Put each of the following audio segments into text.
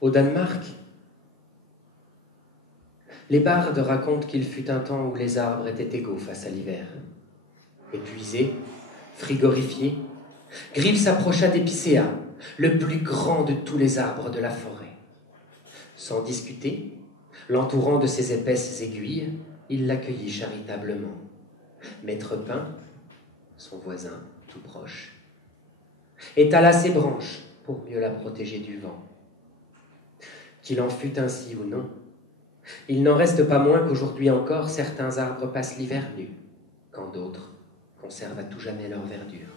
Au Danemark, les bardes racontent qu'il fut un temps où les arbres étaient égaux face à l'hiver. Épuisé, frigorifié, Grive s'approcha d'Épicéa, le plus grand de tous les arbres de la forêt. Sans discuter, l'entourant de ses épaisses aiguilles, il l'accueillit charitablement. Maître Pin, son voisin tout proche, étala ses branches pour mieux la protéger du vent. Qu'il en fût ainsi ou non, il n'en reste pas moins qu'aujourd'hui encore certains arbres passent l'hiver nus, quand d'autres conservent à tout jamais leur verdure.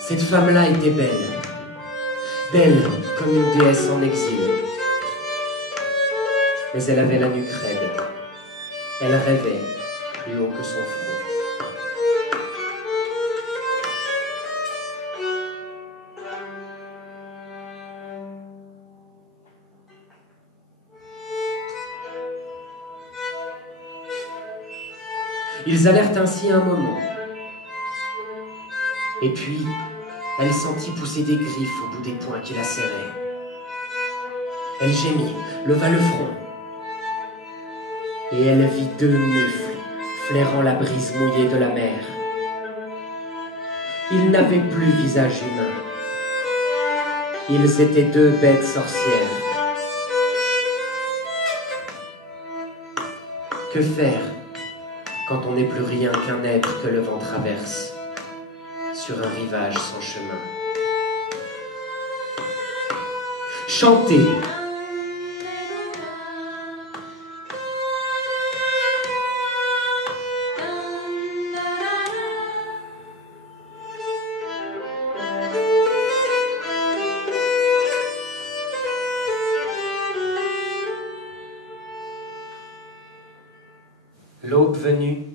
Cette femme-là était belle, belle comme une déesse en exil. Mais elle avait la nuque raide. Elle rêvait plus haut que son front. Ils allèrent ainsi un moment. Et puis, elle sentit pousser des griffes au bout des poings qui la serraient. Elle gémit, leva le front, et elle vit deux mufles flairant la brise mouillée de la mer. Ils n'avaient plus visage humain. Ils étaient deux bêtes sorcières. Que faire quand on n'est plus rien qu'un être que le vent traverse sur un rivage sans chemin? Chanter. L'aube venue,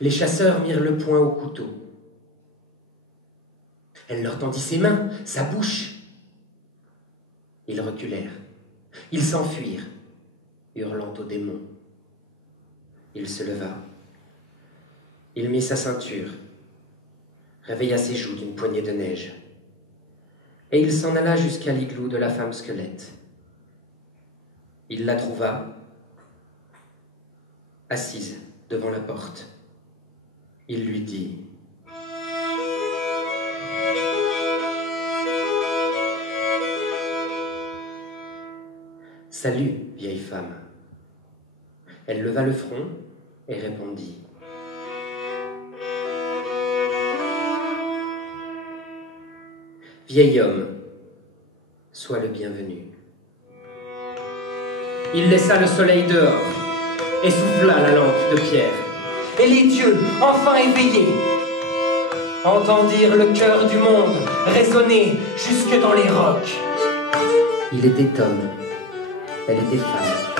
les chasseurs mirent le poing au couteau. Elle leur tendit ses mains, sa bouche. Ils reculèrent. Ils s'enfuirent, hurlant au démon. Il se leva. Il mit sa ceinture, réveilla ses joues d'une poignée de neige. Et il s'en alla jusqu'à l'igloo de la femme squelette. Il la trouva, assise devant la porte. Il lui dit: « Salut, vieille femme. » Elle leva le front et répondit: « Vieil homme, sois le bienvenu. » Il laissa le soleil dehors et souffla la lampe de pierre. Et les dieux, enfin éveillés, entendirent le cœur du monde résonner jusque dans les rocs. Il était homme, elle était femme.